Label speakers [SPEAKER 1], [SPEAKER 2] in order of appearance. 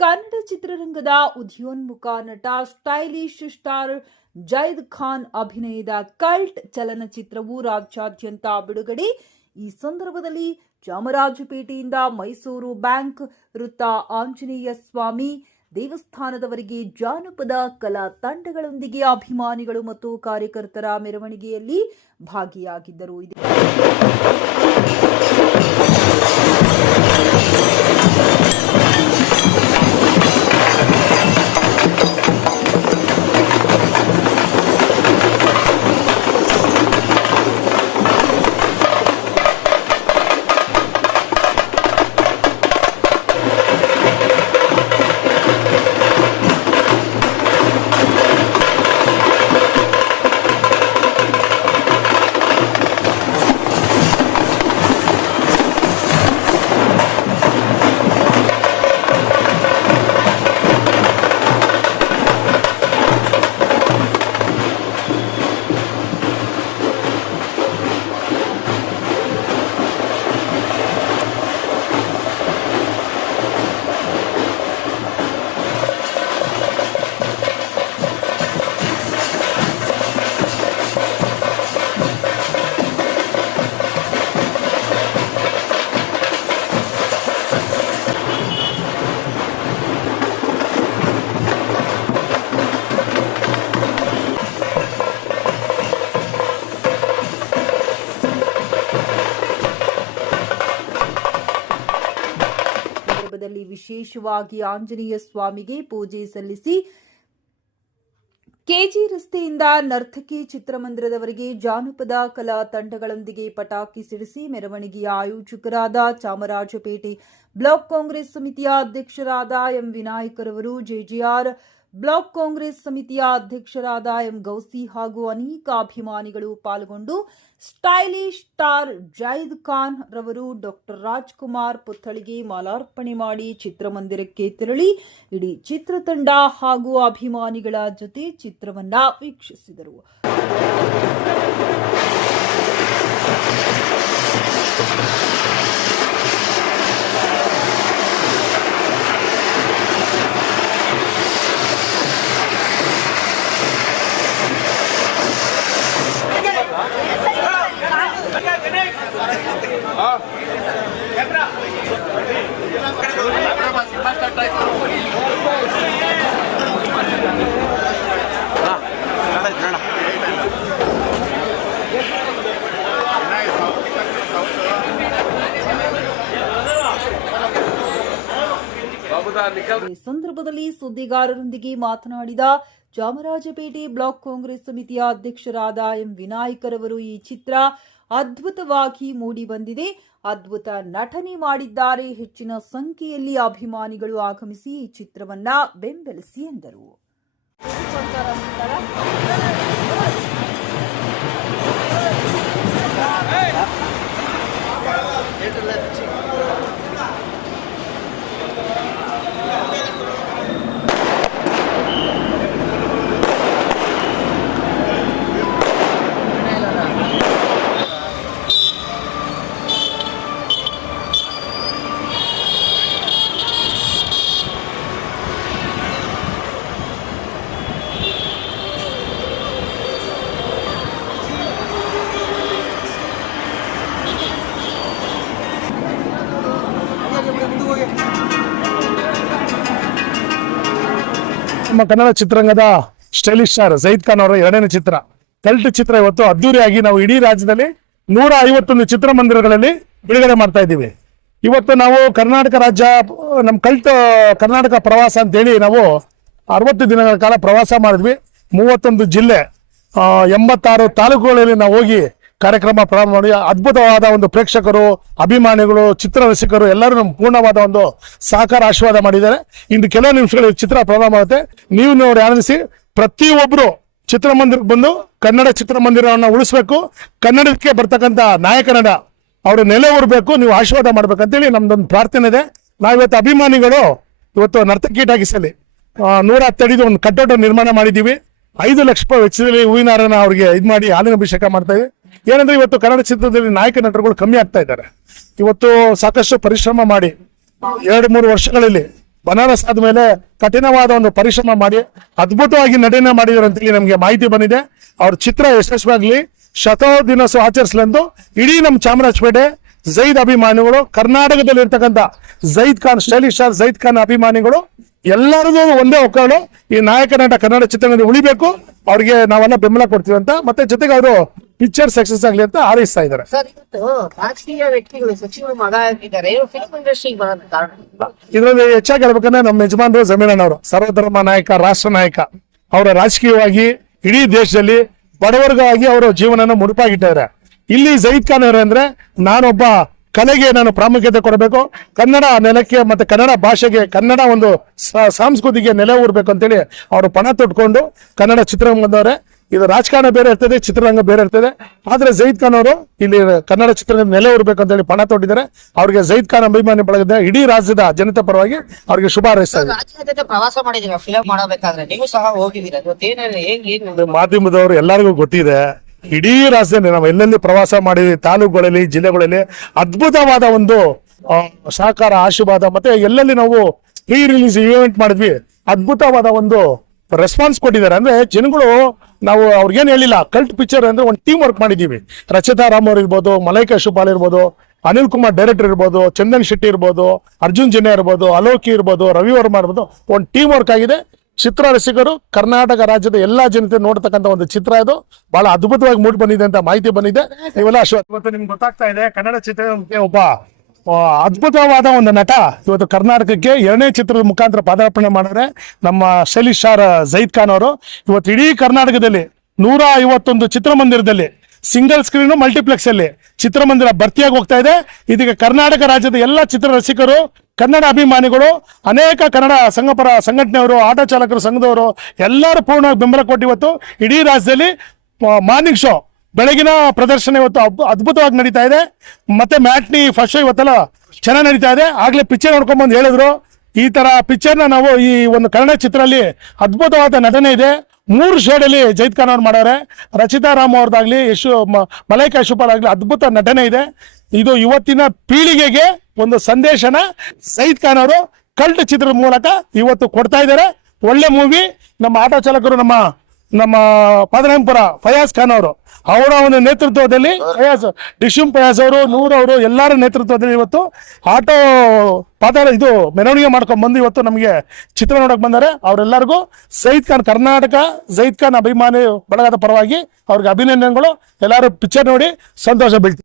[SPEAKER 1] ಕನ್ನಡ ಚಿತ್ರರಂಗದ ಉದಯೋನ್ಮುಖ ನಟ, ಸ್ಟೈಲಿಶ್ ಸ್ಟಾರ್ ಜೈದ್ ಖಾನ್ ಅಭಿನಯದ ಕಲ್ಟ್ ಚಲನಚಿತ್ರವು ರಾಜ್ಯಾದ್ಯಂತ ಬಿಡುಗಡೆ. ಈ ಸಂದರ್ಭದಲ್ಲಿ ಚಾಮರಾಜಪೇಟೆಯಿಂದ ಮೈಸೂರು ಬ್ಯಾಂಕ್ ವೃತ್ತ ಆಂಜನೇಯ ಸ್ವಾಮಿ ದೇವಸ್ಥಾನದವರೆಗೆ ಜಾನಪದ ಕಲಾ ತಂಡಗಳೊಂದಿಗೆ ಅಭಿಮಾನಿಗಳು ಮತ್ತು ಕಾರ್ಯಕರ್ತರ ಮೆರವಣಿಗೆಯಲ್ಲಿ ಭಾಗಿಯಾಗಿದ್ದರು. ಸಂದರ್ಭದಲ್ಲಿ ವಿಶೇಷವಾಗಿ ಆಂಜನೇಯ ಸ್ವಾಮಿಗೆ ಪೂಜೆ ಸಲ್ಲಿಸಿ ಕೆಜಿ ರಸ್ತೆಯಿಂದ ನರ್ತಕಿ ಚಿತ್ರಮಂದಿರದವರೆಗೆ ಜಾನಪದ ಕಲಾ ತಂಡಗಳೊಂದಿಗೆ ಪಟಾಕಿ ಸಿಡಿಸಿ ಮೆರವಣಿಗೆಯ ಆಯೋಜಕರಾದ ಚಾಮರಾಜಪೇಟೆ ಬ್ಲಾಕ್ ಕಾಂಗ್ರೆಸ್ ಸಮಿತಿಯ ಅಧ್ಯಕ್ಷರಾದ ಎಂ ವಿನಾಯಕರವರು ಜೆಜಿಆರ್ ಬ್ಲಾಕ್ ಕಾಂಗ್ರೆಸ್ ಸಮಿತಿಯ ಅಧ್ಯಕ್ಷರಾದ ಎಂ ಗೌಸಿ ಹಾಗೂ ಅನೇಕ ಅಭಿಮಾನಿಗಳು ಪಾಲ್ಗೊಂಡು ಸ್ಟೈಲಿಶ್ ಸ್ಟಾರ್ ಜೈದ್ ಖಾನ್ ರವರು ಡಾಕ್ಟರ್ ರಾಜ್ಕುಮಾರ್ ಪುತ್ಥಳಿಗೆ ಮಾಲಾರ್ಪಣೆ ಮಾಡಿ ಚಿತ್ರಮಂದಿರಕ್ಕೆ ತೆರಳಿ ಇಡೀ ಚಿತ್ರತಂಡ ಹಾಗೂ ಅಭಿಮಾನಿಗಳ ಜೊತೆ ಚಿತ್ರವನ್ನ ವೀಕ್ಷಿಸಿದರು. ಈ ಸಂದರ್ಭದಲ್ಲಿ ಸುದ್ದಿಗಾರರೊಂದಿಗೆ ಮಾತನಾಡಿದ ಚಾಮರಾಜಪೇಟೆ ಬ್ಲಾಕ್ ಕಾಂಗ್ರೆಸ್ ಸಮಿತಿಯ ಅಧ್ಯಕ್ಷರಾದ ಎಂ ವಿನಾಯಕರವರು ಈ ಚಿತ್ರ ಅದ್ಭುತವಾಗಿ ಮೂಡಿ ಬಂದಿದೆ ಅದ್ಭುತ ನಟನೆ ಮಾಡಿದ್ದಾರೆ ಹೆಚ್ಚಿನ ಸಂಖ್ಯೆಯಲ್ಲಿ ಅಭಿಮಾನಿಗಳು ಆಗಮಿಸಿ ಈ ಚಿತ್ರವನ್ನ ಬೆಂಬಲಿಸಿ ಎಂದರು
[SPEAKER 2] ನಮ್ಮ ಕನ್ನಡ ಚಿತ್ರರಂಗದ ಸ್ಟೈಲಿಶ್ ಸ್ಟಾರ್ ಜೈದ್ ಖಾನ್ ಅವರ ಎರಡನೇ ಚಿತ್ರ. ಕಲ್ಟ್ ಚಿತ್ರ ಇವತ್ತು ಅದ್ದೂರಿಯಾಗಿ ನಾವು ಇಡೀ ರಾಜ್ಯದಲ್ಲಿ ನೂರ ಐವತ್ತೊಂದು ಚಿತ್ರಮಂದಿರಗಳಲ್ಲಿ ಬಿಡುಗಡೆ ಮಾಡ್ತಾ ಇದ್ದೀವಿ. ಇವತ್ತು ನಾವು ಕರ್ನಾಟಕ ರಾಜ್ಯ ನಮ್ಮ ಕಲ್ಟ್, ಕರ್ನಾಟಕ ಪ್ರವಾಸ ಅಂತೇಳಿ ನಾವು ಅರವತ್ತು ದಿನಗಳ ಕಾಲ ಪ್ರವಾಸ ಮಾಡಿದ್ವಿ. ಮೂವತ್ತೊಂದು ಜಿಲ್ಲೆ ಎಂಬತ್ತಾರು ತಾಲೂಕುಗಳಲ್ಲಿ ನಾವು ಹೋಗಿ ಕಾರ್ಯಕ್ರಮ ಪ್ರಾರಂಭ ಮಾಡಿ ಅದ್ಭುತವಾದ ಒಂದು ಪ್ರೇಕ್ಷಕರು ಅಭಿಮಾನಿಗಳು ಚಿತ್ರ ರಸಿಕರು ಎಲ್ಲರೂ ಪೂರ್ಣವಾದ ಒಂದು ಸಹಕಾರ ಆಶೀರ್ವಾದ ಮಾಡಿದ್ದಾರೆ. ಇಂದು ಕೆಲವು ನಿಮಿಷಗಳಲ್ಲಿ ಚಿತ್ರ ಪ್ರಾರಂಭ ಆಗುತ್ತೆ. ನೀವು ನೋಡಿ ಆನಂದಿಸಿ ಪ್ರತಿಯೊಬ್ಬರು ಚಿತ್ರಮಂದಿರಕ್ಕೆ ಬಂದು ಕನ್ನಡ ಚಿತ್ರಮಂದಿರವನ್ನು ಉಳಿಸ್ಬೇಕು. ಕನ್ನಡಕ್ಕೆ ಬರ್ತಕ್ಕಂಥ ನಾಯಕ ನಟ ಅವರು ನೆಲೆ ಉರಬೇಕು ನೀವು ಆಶೀರ್ವಾದ ಮಾಡ್ಬೇಕಂತೇಳಿ ನಮ್ದೊಂದು ಪ್ರಾರ್ಥನೆ ಇದೆ. ನಾವಿವತ್ತು ಅಭಿಮಾನಿಗಳು ಇವತ್ತು ನರ್ತಕಿ ಟಾಕೀಸಲ್ಲಿ ಆ, ನೂರ ಹತ್ತಡಿದು ಒಂದು ಕಟ್ಟೋಟ ನಿರ್ಮಾಣ ಮಾಡಿದ್ದೀವಿ. ಐದು ಲಕ್ಷ ರೂಪಾಯಿ ವೆಚ್ಚದಲ್ಲಿ ಹೂವಿನಾರನ ಅವರಿಗೆ ಇದು ಮಾಡಿ ಹಾಲಿನ ಅಭಿಷೇಕ ಮಾಡ್ತಾ ಏನಂದ್ರೆ ಇವತ್ತು ಕನ್ನಡ ಚಿತ್ರದಲ್ಲಿ ನಾಯಕ ನಟರುಗಳು ಕಮ್ಮಿ ಆಗ್ತಾ ಇದ್ದಾರೆ. ಇವತ್ತು ಸಾಕಷ್ಟು ಪರಿಶ್ರಮ ಮಾಡಿ, ಎರಡು ಮೂರು ವರ್ಷಗಳಲ್ಲಿ ಬನಾರಸ್ ಆದ್ಮೇಲೆ ಕಠಿಣವಾದ ಒಂದು ಪರಿಶ್ರಮ ಮಾಡಿ, ಅದ್ಭುತವಾಗಿ ನಟನೆ ಮಾಡಿದ್ರು ಅಂತೇಳಿ ನಮಗೆ ಮಾಹಿತಿ ಬಂದಿದೆ. ಅವ್ರ ಚಿತ್ರ ಯಶಸ್ವಿಯಾಗ್ಲಿ ಶತ ದಿನಸು ಆಚರಿಸಲೆಂದು ಇಡೀ ನಮ್ಮ ಚಾಮರಾಜಪೇಟೆ ಜೈದ್ ಅಭಿಮಾನಿಗಳು ಕರ್ನಾಟಕದಲ್ಲಿ ಇರ್ತಕ್ಕಂಥ ಜೈದ್ ಖಾನ್ ಸ್ಟೈಲಿಶ್ ಸ್ಟಾರ್ ಜೈದ್ ಖಾನ್ ಅಭಿಮಾನಿಗಳು ಎಲ್ಲರಿಗೂ ಒಂದೇ ಒಕ್ಕಳು ಈ ನಾಯಕ ನಟ ಕನ್ನಡ ಚಿತ್ರರಂಗದಲ್ಲಿ ಉಳಿಬೇಕು. ಅವ್ರಿಗೆ ನಾವೆಲ್ಲ ಬೆಂಬಲ ಕೊಡ್ತೀವಿ ಅಂತ. ಮತ್ತೆ ಜೊತೆಗೆ ಅವರು ಪಿಕ್ಚರ್ ಸಕ್ಸಸ್ ಆಗ್ಲಿ ಅಂತ ಹಾರೈಸ್ತಾ ಇದ್ದಾರೆ.
[SPEAKER 3] ಸರ್ ಇವತ್ತು ರಾಜಕೀಯ ವ್ಯಕ್ತಿಗಳು ಸಚಿವರು ಮಗ ಆಗಿದ್ದಾರೆ ಇವರು ಫಿಲ್ಮ್ ಇಂಡಸ್ಟ್ರಿಗೆ ಬರೋದು ಕಾರಣ
[SPEAKER 2] ಇದರಲ್ಲಿ ಹೆಚ್ಚಾಗಿ ಹೇಳ್ಬೇಕಂದ್ರೆ ನಮ್ಮ ಯಜಮಾನರು ಜಮೀನ್ ಅವರು ಸರ್ವಧರ್ಮ ನಾಯಕ ರಾಷ್ಟ್ರ ನಾಯಕ. ಅವರ ರಾಜಕೀಯವಾಗಿ ಇಡೀ ದೇಶದಲ್ಲಿ ಬಡವರ್ಗವಾಗಿ ಅವರ ಜೀವನನ ಮುಡುಪಾಗಿಟ್ಟಿದ್ದಾರೆ. ಇಲ್ಲಿ ಜೈದ್ ಖಾನ್ ಅವರು ಅಂದ್ರೆ ನಾನೊಬ್ಬ ಕಲೆಗೆ ನಾನು ಪ್ರಾಮುಖ್ಯತೆ ಕೊಡಬೇಕು ಕನ್ನಡ ನೆಲಕ್ಕೆ ಮತ್ತೆ ಕನ್ನಡ ಭಾಷೆಗೆ ಕನ್ನಡ ಒಂದು ಸಾಂಸ್ಕೃತಿಗೆ ನೆಲೆ ಊರ್ಬೇಕು ಅಂತೇಳಿ ಅವರು ಪಣ ತೊಟ್ಕೊಂಡು ಕನ್ನಡ ಚಿತ್ರರಂಗ ಬಂದವರೆ ಇದು ರಾಜಕಾರಣ ಬೇರೆ ಇರ್ತದೆ ಚಿತ್ರರಂಗ ಬೇರೆ ಇರ್ತದೆ. ಆದ್ರೆ ಜೈದ್ ಖಾನ್ ಅವರು ಇಲ್ಲಿ ಕನ್ನಡ ಚಿತ್ರರಂಗದ ನೆಲೆ ಅಂತ ಹೇಳಿ ಪಣ ತೊಟ್ಟಿದ್ದಾರೆ. ಅವ್ರಿಗೆ ಜೈದ್ ಖಾನ್ ಅಭಿಮಾನಿ ಬಳಗದ ಇಡೀ ರಾಜ್ಯದ ಜನತೆ ಪರವಾಗಿ ಅವ್ರಿಗೆ ಶುಭ
[SPEAKER 3] ಹಾರೈಸ್ತಾರೆ ಪ್ರವಾಸ ಮಾಡಬೇಕಾದ್ರೆ ನೀವು ಸಹ
[SPEAKER 2] ಮಾಧ್ಯಮದವರು ಎಲ್ಲರಿಗೂ ಗೊತ್ತಿದೆ. ಇಡೀ ರಾಜ್ಯದಲ್ಲಿ ನಾವು ಎಲ್ಲೆಲ್ಲಿ ಪ್ರವಾಸ ಮಾಡಿದ್ವಿ ತಾಲೂಕುಗಳಲ್ಲಿ ಜಿಲ್ಲೆಗಳಲ್ಲಿ ಅದ್ಭುತವಾದ ಒಂದು ಸಹಕಾರ ಆಶೀರ್ವಾದ ಮತ್ತೆ ಎಲ್ಲೆಲ್ಲಿ ನಾವು ಪ್ರೀ ರಿಲೀಸ್ ಇವೆಂಟ್ ಮಾಡಿದ್ವಿ ಅದ್ಭುತವಾದ ಒಂದು ರೆಸ್ಪಾನ್ಸ್ ಕೊಟ್ಟಿದ್ದಾರೆ. ಅಂದ್ರೆ ಜನಗಳು ನಾವು ಅವ್ರಿಗೇನು ಹೇಳಿಲ್ಲ ಕಲ್ಟ್ ಪಿಕ್ಚರ್ ಅಂದ್ರೆ ಒಂದು ಟೀಮ್ ವರ್ಕ್ ಮಾಡಿದ್ದೀವಿ ರಚಿತಾ ರಾಮ್ ಅವ್ರು ಇರ್ಬೋದು, ಮಲೈಕಾ ಶುಪಾಲ್ ಇರ್ಬೋದು, ಅನಿಲ್ ಕುಮಾರ್ ಡೈರೆಕ್ಟರ್ ಇರ್ಬೋದು, ಚಂದನ್ ಶೆಟ್ಟಿ ಇರ್ಬೋದು, ಅರ್ಜುನ್ ಜಿನ್ನೆ ಇರ್ಬೋದು, ಅಲೋಕಿ ಇರ್ಬೋದು, ರವಿ ವರ್ಮ ಇರ್ಬೋದು, ಒಂದು ಟೀಮ್ ವರ್ಕ್ ಆಗಿದೆ. ಚಿತ್ರ ರಸಿಕರು ಕರ್ನಾಟಕ ರಾಜ್ಯದ ಎಲ್ಲಾ ಜನತೆ ನೋಡ್ತಕ್ಕಂಥ ಒಂದು ಚಿತ್ರ ಇದು. ಬಹಳ ಅದ್ಭುತವಾಗಿ ಮೂಡಿ ಬಂದಿದೆ ಅಂತ ಮಾಹಿತಿ ಬಂದಿದೆ. ಇವೆಲ್ಲ ಅಶ್ವತ್ ನಿಮ್ಗೆ ಗೊತ್ತಾಗ್ತಾ ಇದೆ, ಕನ್ನಡ ಚಿತ್ರ ಒಬ್ಬ ಅದ್ಭುತವಾದ ಒಂದು ನಟ. ಇವತ್ತು ಕರ್ನಾಟಕಕ್ಕೆ ಎರಡನೇ ಚಿತ್ರದ ಮುಖಾಂತರ ಪಾದಾರ್ಪಣೆ ಮಾಡಿದ್ರೆ ನಮ್ಮ ಶೈಲಿಶ್ ಶಾರ್ ಜೈದ್ ಖಾನ್ ಅವರು. ಇವತ್ತು ಇಡೀ ಕರ್ನಾಟಕದಲ್ಲಿ ನೂರ ಐವತ್ತೊಂದು ಚಿತ್ರಮಂದಿರದಲ್ಲಿ ಸಿಂಗಲ್ ಸ್ಕ್ರೀನ್ ಮಲ್ಟಿಪ್ಲೆಕ್ಸ್ ಅಲ್ಲಿ ಚಿತ್ರಮಂದಿರ ಭರ್ತಿಯಾಗಿ ಹೋಗ್ತಾ ಇದೆ. ಇದೀಗ ಕರ್ನಾಟಕ ರಾಜ್ಯದ ಎಲ್ಲ ಚಿತ್ರ ರಸಿಕರು ಕನ್ನಡ ಅಭಿಮಾನಿಗಳು, ಅನೇಕ ಕನ್ನಡ ಸಂಘಪರ ಸಂಘಟನೆಯವರು, ಆಟೋ ಚಾಲಕರು, ಸಂಘದವರು ಎಲ್ಲರೂ ಪೂರ್ಣವಾಗಿ ಬೆಂಬಲ ಕೊಟ್ಟು ಇವತ್ತು ಇಡೀ ರಾಜ್ಯದಲ್ಲಿ ಮಾರ್ನಿಂಗ್ ಶೋ ಬೆಳಗಿನ ಪ್ರದರ್ಶನ ಇವತ್ತು ಅದ್ಭುತವಾಗಿ ನಡೀತಾ ಇದೆ. ಮತ್ತೆ ಮ್ಯಾಟ್ನಿ ಫಸ್ಟ್ ಶೋ ಇವತ್ತೆಲ್ಲ ಚೆನ್ನಾಗಿ ನಡೀತಾ ಇದೆ. ಆಗ್ಲೇ ಪಿಕ್ಚರ್ ನೋಡ್ಕೊಂಡ್ ಬಂದು ಹೇಳಿದ್ರು. ಈ ತರ ಪಿಕ್ಚರ್ನ ನಾವು ಈ ಒಂದು ಕನ್ನಡ ಚಿತ್ರದಲ್ಲಿ ಅದ್ಭುತವಾದ ನಟನೆ ಇದೆ. ಮೂರು ಶೇಡಲ್ಲಿ ಜೈದ್ ಖಾನ್ ಅವ್ರು ಮಾಡವ್ರೆ ರಚಿತಾ ರಾಮ್ ಅವ್ರದ್ದಾಗ್ಲಿ, ಯಶು ಮಲೈಕಾ ಶಿಪಾಲ್ ಆಗ್ಲಿ ಅದ್ಭುತ ನಟನೆ ಇದೆ. ಇದು ಇವತ್ತಿನ ಪೀಳಿಗೆಗೆ ಒಂದು ಸಂದೇಶನ ಸೈದ್ ಖಾನ್ ಅವರು ಕಲ್ಟ್ ಚಿತ್ರದ ಮೂಲಕ ಇವತ್ತು ಕೊಡ್ತಾ ಇದ್ದಾರೆ. ಒಳ್ಳೆ ಮೂವಿ ನಮ್ಮ ಆಟೋ ಚಾಲಕರು ನಮ್ಮ ನಮ್ಮ ಪದನಂಪುರ ಫಯಾಜ್ ಖಾನ್ ಅವರು. ಅವರ ಒಂದು ನೇತೃತ್ವದಲ್ಲಿ ಫಯಾಜ್ ಡಿಶುಮ್ ಫಯಾಜ್ ಅವರು, ನೂರ್ ಅವರು ಎಲ್ಲರ ನೇತೃತ್ವದಲ್ಲಿ ಇವತ್ತು ಆಟೋ ಪಾದ ಇದು ಮೆರವಣಿಗೆ ಮಾಡ್ಕೊಂಡು ಬಂದು ಇವತ್ತು ನಮಗೆ ಚಿತ್ರ ನೋಡಕ್ ಬಂದರೆ. ಅವರೆಲ್ಲರಿಗೂ ಸೈದ್ ಖಾನ್ ಕರ್ನಾಟಕ ಜೈದ್ ಖಾನ್ ಅಭಿಮಾನಿ ಬಳಗದ ಪರವಾಗಿ ಅವ್ರಿಗೆ ಅಭಿನಂದನೆಗಳು. ಎಲ್ಲರೂ ಪಿಕ್ಚರ್ ನೋಡಿ ಸಂತೋಷ ಬೀಳ್ತೀವಿ.